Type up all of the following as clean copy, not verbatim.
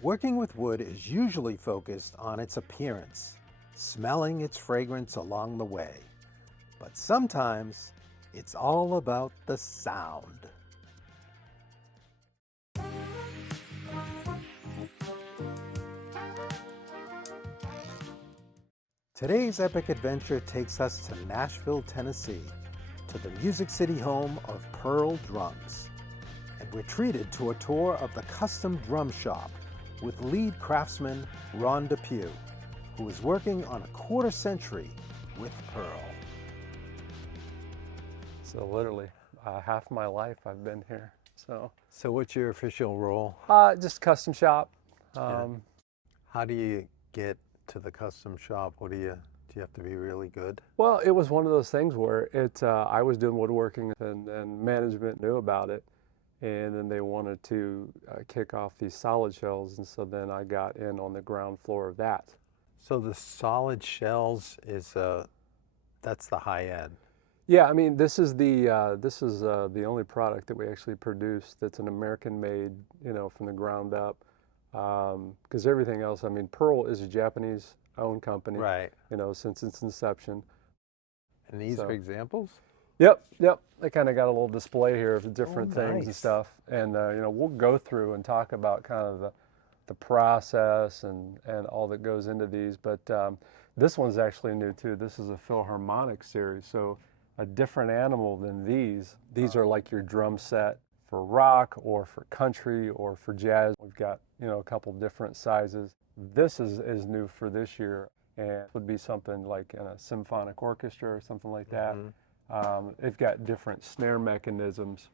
Working with wood is usually focused on its appearance, smelling its fragrance along the way. But sometimes it's all about the sound. Today's epic adventure takes us to Nashville, Tennessee, to the Music City home of Pearl Drums. And we're treated to a tour of the custom drum shop with lead craftsman Ron Depew, who is working on a quarter century with Pearl. So literally, half my life I've been here. So what's your official role? just custom shop. How do you get to the custom shop? Do you have to be really good? Well, it was one of those things where I was doing woodworking and management knew about it. And then they wanted to kick off these solid shells, and so then I got in on the ground floor of that. So the solid shells is that's the high end. Yeah, I mean this is the only product that we actually produce that's an American made, from the ground up. Because everything else, I mean, Pearl is a Japanese owned company, right? Since its inception. And these are examples. Yep. They kind of got a little display here of different things and stuff, and we'll go through and talk about kind of the process and all that goes into these. But this one's actually new too. This is a Philharmonic Series, so a different animal than these. These are like your drum set for rock or for country or for jazz. We've got a couple different sizes. This is new for this year, and it would be something like in a symphonic orchestra or something like that. Mm-hmm. It's got different snare mechanisms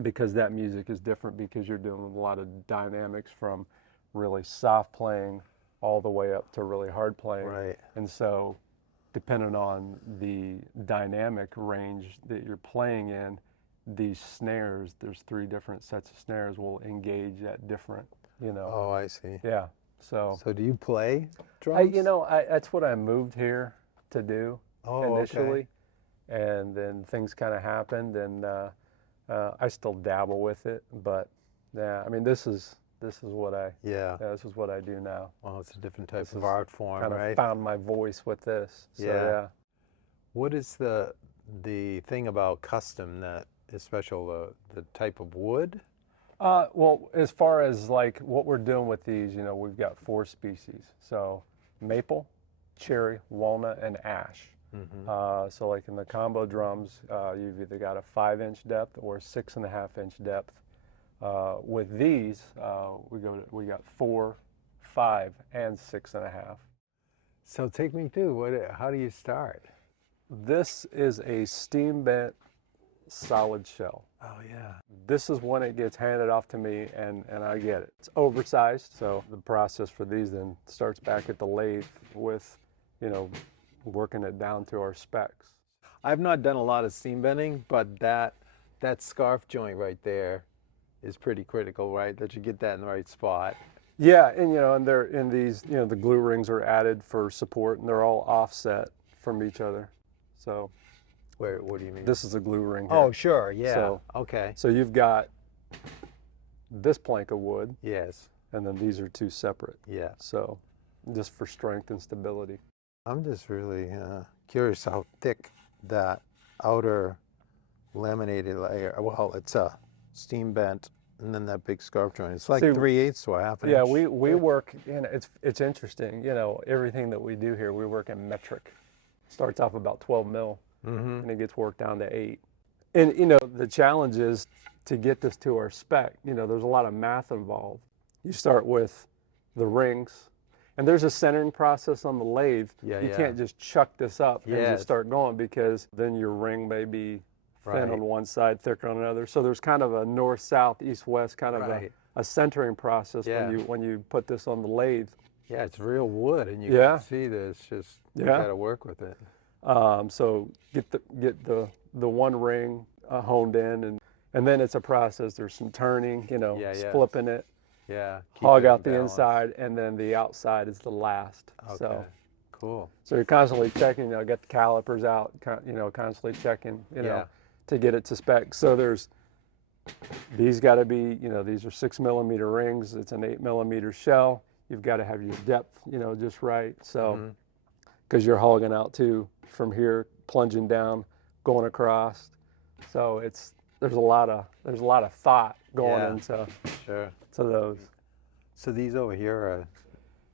because that music is different, because you're doing a lot of dynamics from really soft playing all the way up to really hard playing. Right. And so depending on the dynamic range that you're playing in, these snares, there's 3 different sets of snares, will engage at different, Oh, I see. Yeah. So do you play drums? That's what I moved here to do initially. Okay. And then things kind of happened, and I still dabble with it. But yeah, I mean, this is what this is what I do now. Well, it's a different type of art form, kind right? of found my voice with this. So, yeah. What is the thing about custom that is special? The type of wood? Well, as far as like what we're doing with these, we've got 4 species. So maple, cherry, walnut, and ash. Mm-hmm. So like in the combo drums, you've either got a 5-inch depth or a 6.5-inch depth. With these, we got 4, 5, and 6.5. So take me through, how do you start? This is a steam bent solid shell. Oh yeah. This is when it gets handed off to me, and I get it. It's oversized, so the process for these then starts back at the lathe with, working it down to our specs. I've not done a lot of steam bending, but that scarf joint right there is pretty critical, right? That you get that in the right spot. Yeah, and they're in these, the glue rings are added for support, and they're all offset from each other. So, what do you mean? This is a glue ring here. Oh, sure, yeah. So, okay. So you've got this plank of wood. Yes. And then these are 2 separate. Yeah. So, just for strength and stability. I'm just really curious how thick that outer laminated layer. Well, it's a steam bent, and then that big scarf joint. It's like 3/8 to a 1/2 inch. Yeah, we work. It's interesting. Everything that we do here, we work in metric. Starts off about 12 mil, mm-hmm. and it gets worked down to 8. And the challenge is to get this to our spec. There's a lot of math involved. You start with the rings. And there's a centering process on the lathe. You can't just chuck this up and just start going, because then your ring may be thin on one side, thicker on another. So there's kind of a north, south, east, west kind of a centering process when you put this on the lathe. Yeah, it's real wood, and you can see that it's just you got to work with it. So get the one ring honed in, and then it's a process. There's some turning, flipping it. Yeah. Hog out the inside, and then the outside is the last. Okay. So cool. So you're constantly checking, get the calipers out, constantly checking, to get it to spec. So there's These got to be, these are 6mm rings. It's an 8mm shell. You've got to have your depth, just right. So, because you're hogging out too from here, plunging down, going across. So there's a lot of thought going into to those. So these over here are.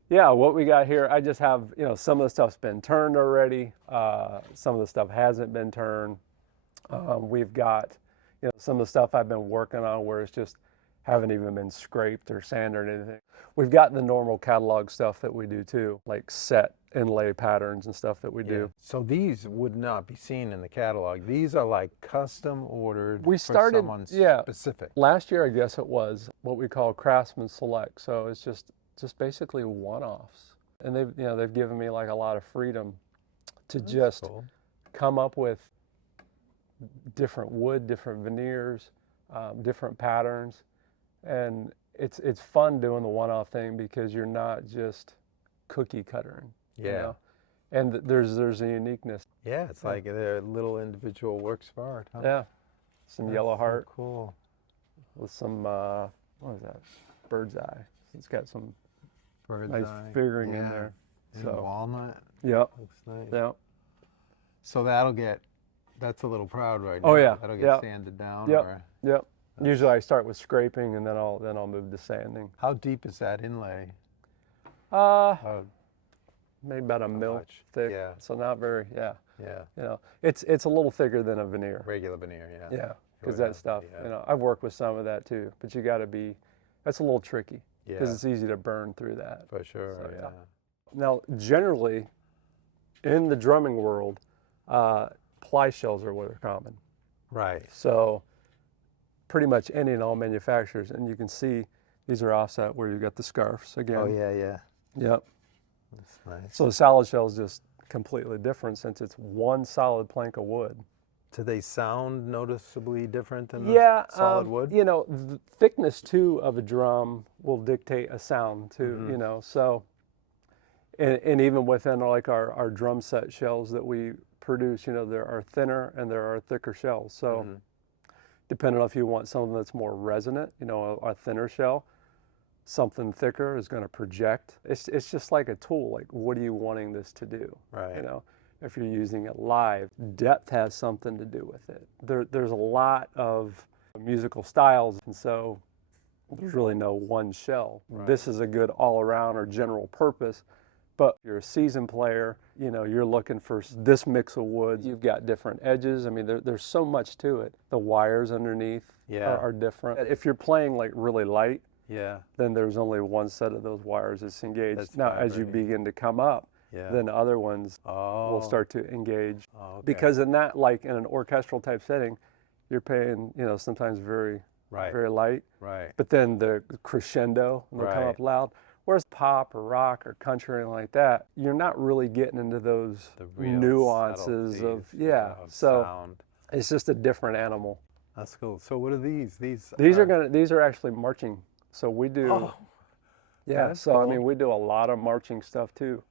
Yeah, what we got here, I just have, some of the stuff's been turned already. Some of the stuff hasn't been turned. We've got, some of the stuff I've been working on where it's just haven't even been scraped or sanded or anything. We've got the normal catalog stuff that we do too, like set inlay patterns and stuff that we do. So these would not be seen in the catalog. These are like custom ordered for someone specific. Last year, I guess it was what we call Craftsman Select. So it's just basically one-offs. And they've given me like a lot of freedom to just come up with different wood, different veneers, different patterns. And it's fun doing the one-off thing because you're not just cookie cuttering. And there's a uniqueness. Yeah, it's like they're little individual works of art. Huh? Yeah, some yellow heart. So cool. With some what is that? Bird's eye. It's got some nice eye figuring in there. And walnut. Yep. Looks nice. Yep. So that's a little proud right now. Oh yeah. That'll get sanded down. Yep. Yep. Usually I start with scraping and then I'll move to sanding. How deep is that inlay? Maybe about a mil thick. Yeah. So not very. Yeah. Yeah. It's a little thicker than a veneer. Regular veneer. Yeah. Yeah. Because that stuff. I've worked with some of that too, but you got to be. That's a little tricky. Because it's easy to burn through that. For sure. So, yeah. Now, generally, in the drumming world, ply shells are what are common. Right. So pretty much any and all manufacturers, and you can see these are offset where you've got the scarfs again. Oh yeah. Yep. That's nice. So the solid shell is just completely different since it's one solid plank of wood. Do they sound noticeably different than the solid wood? The thickness too of a drum will dictate a sound too. So and even within like our drum set shells that we produce, there are thinner and there are thicker shells. So depending on if you want something that's more resonant, a thinner shell, something thicker is going to project. It's just like a tool. Like, what are you wanting this to do? Right. If you're using it live, depth has something to do with it. There's a lot of musical styles, and so there's really no one shell. Right. This is a good all-around or general purpose, but if you're a seasoned player, you're looking for this mix of woods. You've got different edges. I mean, there's so much to it. The wires underneath are different. If you're playing like really light, then there's only one set of those wires that's engaged. As you begin to come up, then other ones will start to engage. Because in that, like in an orchestral type setting, you're playing, sometimes very light. Right. But then the crescendo will come up loud. Whereas pop or rock or country or anything like that, you're not really getting into those nuances of sound. It's just a different animal. That's cool. So what are these? These are actually marching. So we do. So cool. I mean, we do a lot of marching stuff too.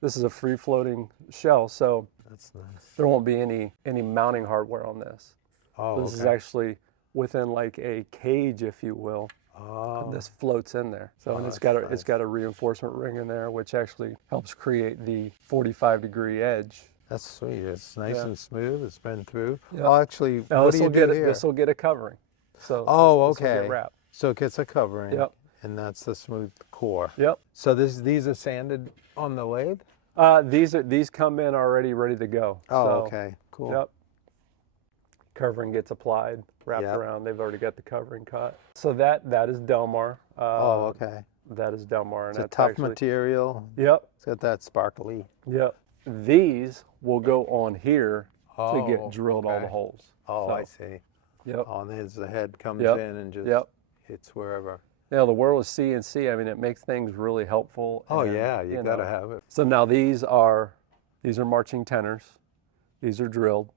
This is a free floating shell, so that's nice. There won't be any mounting hardware on this. So this is actually within like a cage, if you will. And this floats in there. So and it's got a reinforcement ring in there, which actually helps create the 45-degree edge. That's sweet. It's nice and smooth. It's been through. Yep. Well, actually, now, what do you do here? This will get a covering. So this will get wrapped. So it gets a covering. Yep. And that's the smooth core. Yep. So these are sanded on the lathe? These come in already ready to go. Okay. Cool. Yep. Covering gets applied, wrapped around. They've already got the covering cut. So that is Delmar. Okay. That is Delmar. It's a tough material. Yep. It's got that sparkly. Yep. These will go on here to get drilled all the holes. Oh, so, I see. Yep. And as the head comes in and just hits wherever. The world is CNC. I mean, it makes things really helpful. Oh, yeah. You got to have it. So now these are marching tenors. These are drilled.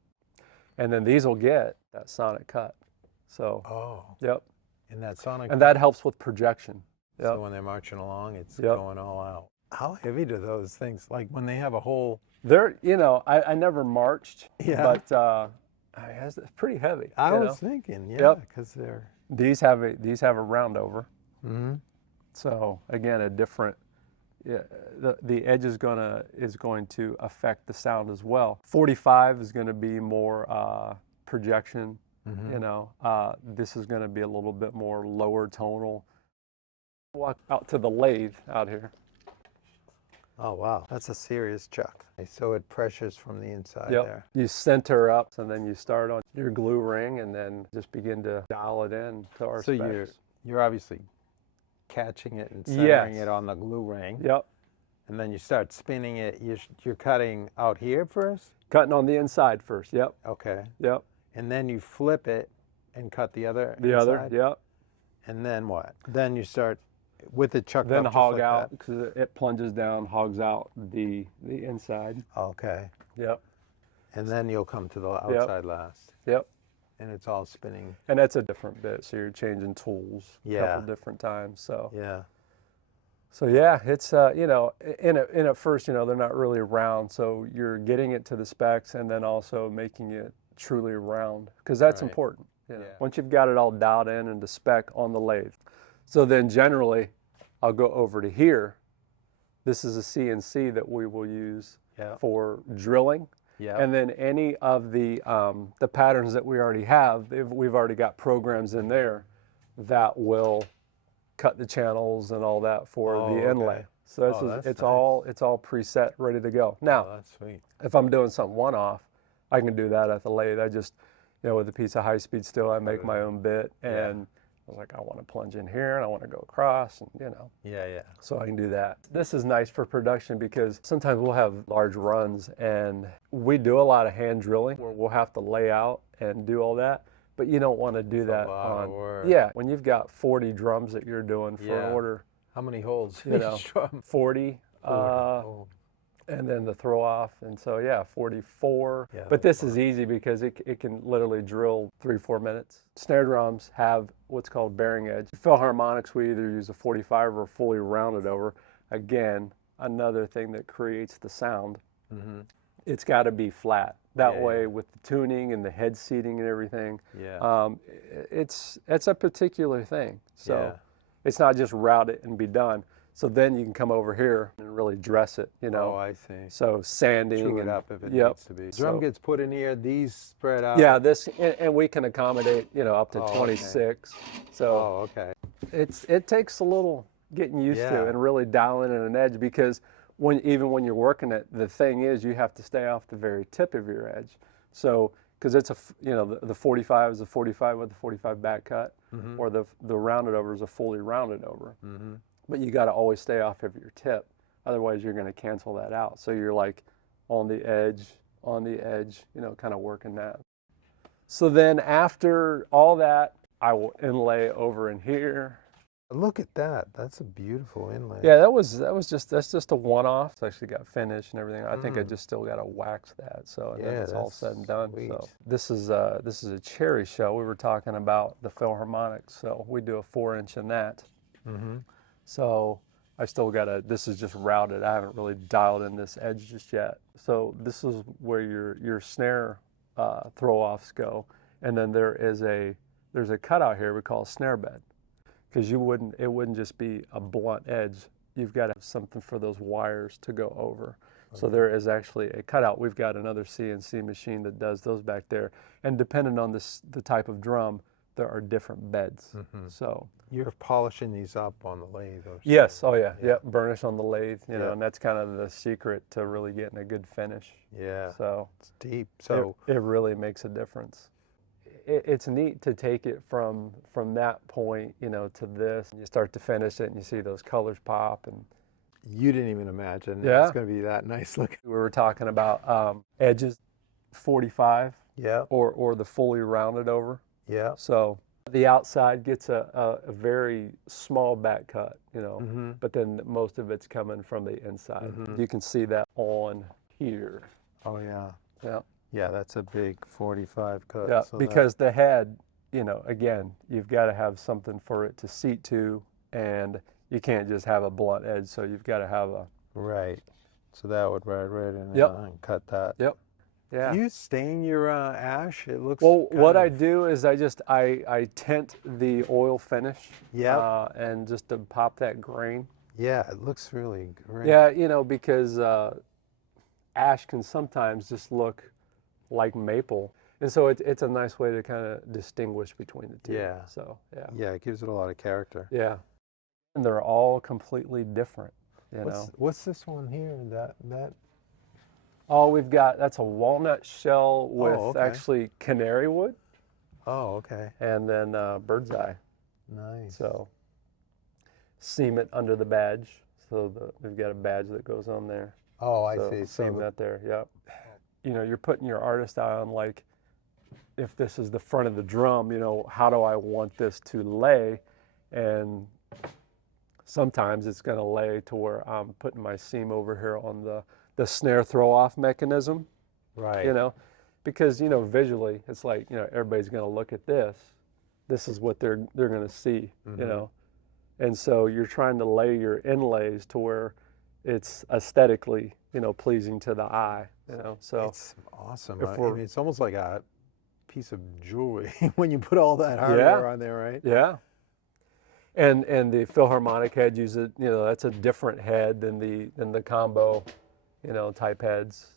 And then these will get that sonic cut. So. Yep. And that sonic. And that helps with projection. Yep. So when they're marching along, it's going all out. How heavy do those things? Like when they have a whole. They're, I never marched. Yeah. But It's pretty heavy. I was thinking, yeah, because they're... These have a round over. Mm-hmm. So again, a different... Yeah, the edge is going to affect the sound as well. 45 is going to be more projection. Mm-hmm. You know, this is going to be a little bit more lower tonal. Walk out to the lathe out here. Oh wow, that's a serious chuck. So it pressures from the inside there. You center up, and then you start on your glue ring, and then just begin to dial it in to our specs. So you're obviously catching it and centering it on the glue ring. Yep. And then you start spinning it. You're cutting out here first? Cutting on the inside first, yep. Okay. Yep. And then you flip it and cut the other inside? Other, yep. And then what? Then you start with it chucked then up hog like out, because it plunges down, hogs out the inside. Okay. Yep. And then you'll come to the outside last. Yep. And it's all spinning. And that's a different bit, so you're changing tools a couple different times. So So yeah, it's you know, in at first, you know, they're not really round, so you're getting it to the specs and then also making it truly round, because that's important. You know? Once you've got it all dialed in and the spec on the lathe, so then generally, I'll go over to here. This is a CNC that we will use for drilling. Yeah. And then any of the patterns that we already have, we've already got programs in there that will cut the channels and all that for the inlay. So it's all preset, ready to go. Now, that's sweet. If I'm doing something one-off, I can do that at the lathe. I just, you know, with a piece of high-speed steel, I make my own bit, and I was like, I want to plunge in here and I want to go across, and you know. So I can do that. This is nice for production because sometimes we'll have large runs and we do a lot of hand drilling where we'll have to lay out and do all that, but you don't want to do that on when you've got 40 drums that you're doing for an order. How many holes? You know, 40. And then the throw off, and so 44. But this is easy because it can literally drill 3-4 minutes. Snare drums have what's called bearing edge. Philharmonics, we either use a 45 or fully rounded over. Again, another thing that creates the sound. It's got to be flat. That way, with the tuning and the head seating and everything, it's a particular thing. So it's not just route it and be done. So then you can come over here and really dress it, you know. Oh, I see. So sanding. True it up if it needs to be. Drum gets put in here, these spread out. Yeah, and we can accommodate, you know, up to 26. So it takes a little getting used to and really dialing in an edge, because even when you're working it, the thing is you have to stay off the very tip of your edge. So, because it's the 45 is a 45 with a 45 back cut, or the rounded over is a fully rounded over. But you got to always stay off of your tip, otherwise you're going to cancel that out. So you're like on the edge, you know, kind of working that. So then after all that, I will inlay over in here. Look at that. That's a beautiful inlay. Yeah, that's just a one-off. It's actually got finish and everything. I think I just still got to wax that. So and then it's all said and done. Sweet. So this is a cherry shell. We were talking about the Philharmonic, so we do a 4-inch in that. So I still got this is just routed. I haven't really dialed in this edge just yet. So this is where your snare throw-offs go. And then there's a cutout here we call a snare bed. Because it wouldn't just be a blunt edge. You've got to have something for those wires to go over. So there is actually a cutout. We've got another CNC machine that does those back there. And depending on the type of drum, there are different beds. So you're polishing these up on the lathe, or yes, burnish on the lathe, you know, and that's kind of the secret to really getting a good finish. So it's deep. So it really makes a difference. It's neat to take it from that point, you know, to this, and you start to finish it, and you see those colors pop, and you didn't even imagine it's going to be that nice looking. We were talking about edges, 45, or the fully rounded over. So the outside gets a very small back cut, you know, but then most of it's coming from the inside. You can see that on here. Oh yeah, that's a big 45 cut. Yeah, so because the head, you know, again, you've got to have something for it to seat to, and you can't just have a blunt edge, so you've got to have a... Right. So that would ride right in there and cut that. Yeah. Do you stain your ash? It looks. Well, what I of- do is I tint the oil finish. Yep. And just to pop that grain. Yeah, it looks really great. Yeah, you know, because ash can sometimes just look like maple. And so it's a nice way to kind of distinguish between the two. Yeah. So, yeah. Yeah, it gives it a lot of character. Yeah. And they're all completely different, you know. What's this one here? That. Oh, that's a walnut shell with okay. actually canary wood Oh, okay. and then bird's eye. Nice. So seam it under the badge. So we've got a badge that goes on there. Oh, I So see. seam that there, yep. You know, you're putting your artist eye on, like, if this is the front of the drum, you know, how do I want this to lay? And sometimes it's going to lay to where I'm putting my seam over here on the snare throw-off mechanism. Right. You know, because, you know, visually, it's like, you know, everybody's going to look at this. This is what they're going to see, you know. And so you're trying to lay your inlays to where it's aesthetically, you know, pleasing to the eye, you know. So it's awesome. if I mean, it's almost like a piece of jewelry when you put all that hardware on there, right? Yeah. And the Philharmonic head uses, you know, that's a different head than the combo, you know, type heads.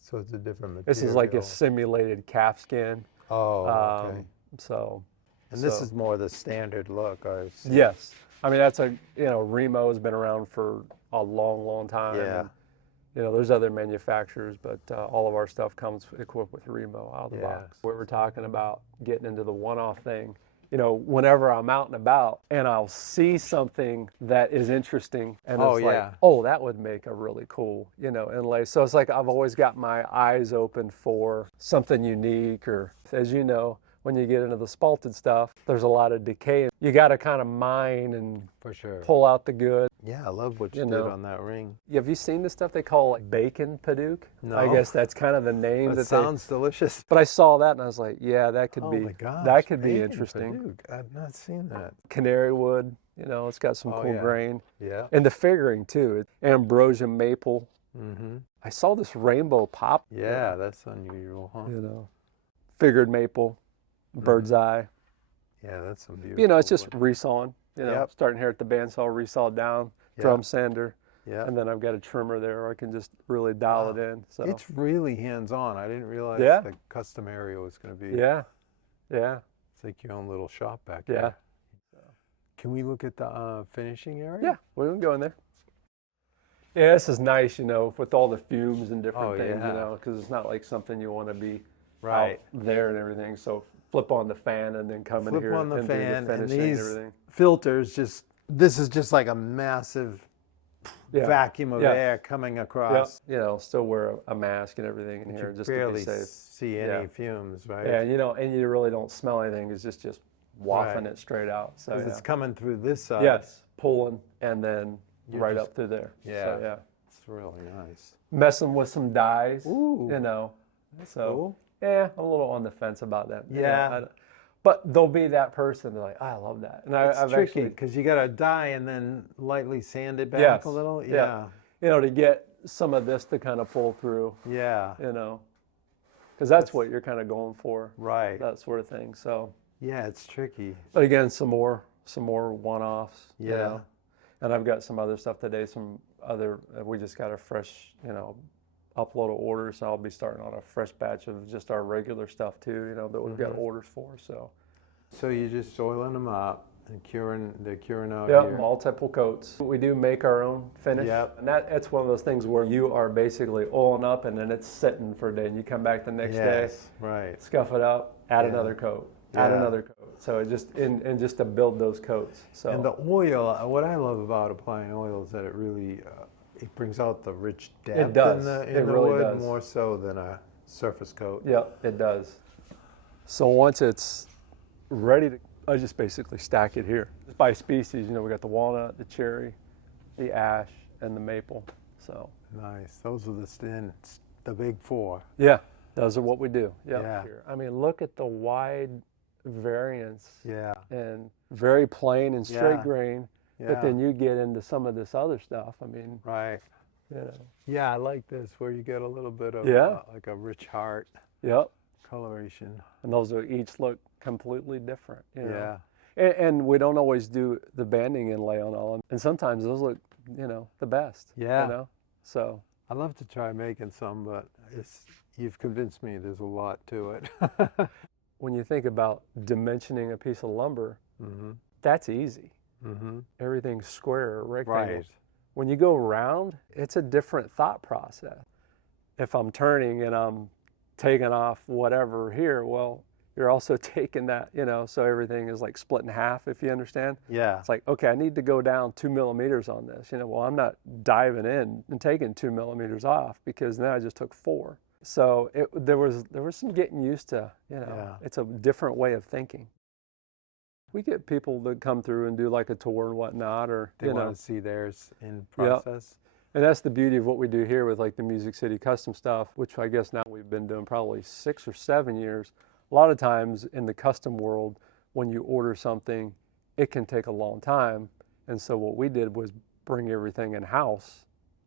So it's a different material. This is like a simulated calf skin. Oh, okay. So. And this is more the standard look. Yes. I mean, that's Remo has been around for a long, long time. Yeah. And, you know, there's other manufacturers, but all of our stuff comes equipped with Remo out of the box. We were talking about getting into the one-off thing. You know, whenever I'm out and about and I'll see something that is interesting and it's like, oh, that would make a really cool, you know, inlay. So it's like I've always got my eyes open for something unique, or, as you know, when you get into the spalted stuff, there's a lot of decay. You got to kind of mine and for sure pull out the good. Yeah, I love what you did on that ring. Have you seen the stuff they call like bacon Paduke? No. I guess that's kind of the name. That sounds delicious. But I saw that and I was like, yeah, that could be. My gosh, that could be bacon interesting. Paduke. I've not seen that. Canary wood, you know, it's got some cool grain. Yeah. And the figuring too, ambrosia maple. Mm-hmm. I saw this rainbow pop. Yeah, that's unusual, huh? You know, figured maple, bird's eye. Yeah, that's some beautiful. You know, it's just resawing. You know, Yep. starting here at the bandsaw, resaw down, drum sander, and then I've got a trimmer there where I can just really dial it in. So it's really hands-on. I didn't realize the custom area was going to be. Yeah. It's like your own little shop back there. Yeah. Can we look at the finishing area? Yeah, we can go in there. Yeah, this is nice, you know, with all the fumes and different things, you know, because it's not like something you want to be out there and everything. So flip on the fan and then come in here on the and fan, do the finishing and these and everything. Filters this is just like a massive vacuum of air coming across. You know, still wear a mask and everything in here just to be safe. See any fumes, right? Yeah, you know, and you really don't smell anything. It's just wafting it straight out. So it's coming through this side. Yes, pulling and then right up through there. Yeah. So, it's really nice. Messing with some dyes. Ooh, you know. That's so cool. yeah, a little on the fence about that. Yeah. You know, but there'll be that person like, I love that. And It's tricky because you got to dye and then lightly sand it back a little. Yeah. You know, to get some of this to kind of pull through. Yeah. You know, because that's what you're kind of going for. Right. That sort of thing. So. Yeah, it's tricky. But again, some more one-offs. Yeah. You know? And I've got some other stuff today. We just got a fresh, you know, upload of orders. So I'll be starting on a fresh batch of just our regular stuff too, you know, that we've got orders for. So you're just oiling them up and curing out here. here. Multiple coats. We do make our own finish. Yep. And that's one of those things where you are basically oiling up and then it's sitting for a day and you come back the next day, scuff it up, add another coat, add another coat. So it just and just to build those coats. So and the oil, what I love about applying oil is that it really it brings out the rich depth in the wood more so than a surface coat. Yep, it does. So once it's ready to, I just basically stack it here. By species, you know, we got the walnut, the cherry, the ash, and the maple. So nice. Those are the big four. Yeah, those are what we do. Yeah. I mean, look at the wide variance. Yeah. And very plain and straight grain. Yeah. But then you get into some of this other stuff. I mean, You know. Yeah, I like this where you get a little bit of like a rich heart. Yep. Coloration. And those are each look completely different. You know? Yeah. And we don't always do the banding inlay on all of them. And sometimes those look, you know, the best. Yeah. You know? So I'd love to try making some, but you've convinced me there's a lot to it. When you think about dimensioning a piece of lumber, that's easy. Everything's square or rectangles. Right. When you go round, it's a different thought process. If I'm turning and I'm taking off whatever here, well, you're also taking that, you know, so everything is like split in half, if you understand. Yeah. It's like, okay, I need to go down 2 millimeters on this. You know, well, I'm not diving in and taking 2 millimeters off because now I just took 4. So there was some getting used to, you know, it's a different way of thinking. We get people that come through and do like a tour and whatnot, or they want to see theirs in process. And that's the beauty of what we do here with like the Music City custom stuff, which I guess now we've been doing probably 6 or 7 years. A lot of times in the custom world, when you order something, it can take a long time. And so what we did was bring everything in-house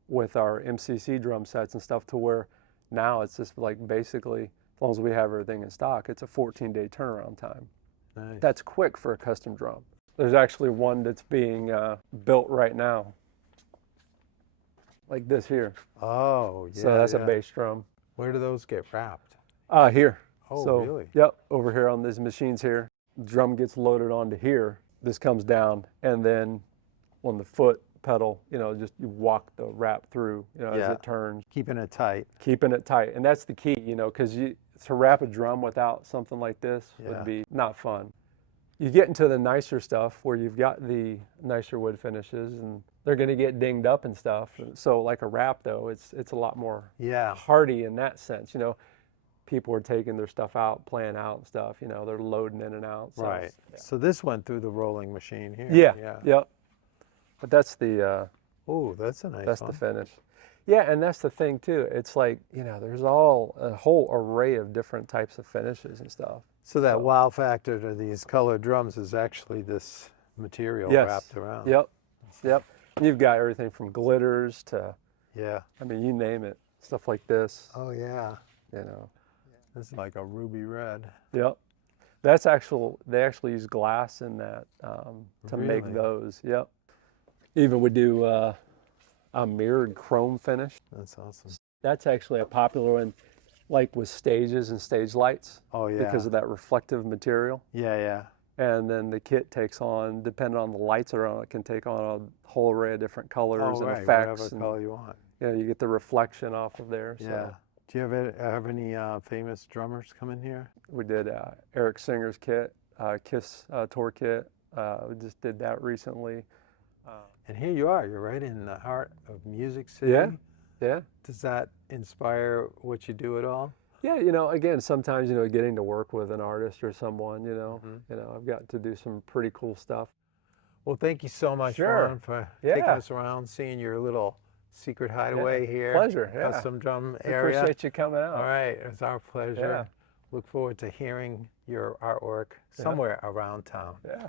with our MCC drum sets and stuff, to where now it's just like basically, as long as we have everything in stock, it's a 14-day turnaround time. Nice. That's quick for a custom drum. There's actually one that's being built right now, like this here. Oh, yeah. So that's a bass drum. Where do those get wrapped? Here. Oh, so, really? Yep, over here on these machines here. The drum gets loaded onto here. This comes down, and then on the foot pedal, you know, just you walk the wrap through, you know, as it turns. Keeping it tight. Keeping it tight, and that's the key, you know, because to wrap a drum without something like this would be not fun. You get into the nicer stuff where you've got the nicer wood finishes, and they're going to get dinged up and stuff. So like a wrap, though, it's a lot more hardy in that sense. You know, people are taking their stuff out, playing out and stuff. You know, they're loading in and out. So, right. So this went through the rolling machine here. Yep. But that's the oh, that's a nice that's one. the finish. Yeah, and that's the thing too. It's like, you know, there's a whole array of different types of finishes and stuff. So that wow factor to these colored drums is actually this material wrapped around. Yep. And you've got everything from glitters to, I mean, you name it, stuff like this. Oh yeah. You know. This is like a ruby red. Yep. That's they actually use glass in that to make those. Yep. Even we do a mirrored chrome finish. That's awesome. That's actually a popular one, like with stages and stage lights. Oh yeah. Because of that reflective material. Yeah. And then the kit takes on, depending on the lights that are on it, can take on a whole array of different colors and effects. Whatever color you want. You know, you get the reflection off of there. So. Yeah. Do you have any famous drummers come in here? We did Eric Singer's kit, Kiss tour kit. We just did that recently. And here you are. You're right in the heart of Music City. Yeah. Does that inspire what you do at all? Yeah, you know, again, sometimes, you know, getting to work with an artist or someone, you know, I've got to do some pretty cool stuff. Well, thank you so much, Ron, for taking us around, seeing your little secret hideaway here. Pleasure. Custom drum area. Appreciate you coming out. All right, it's our pleasure. Look forward to hearing your artwork somewhere around town. Yeah.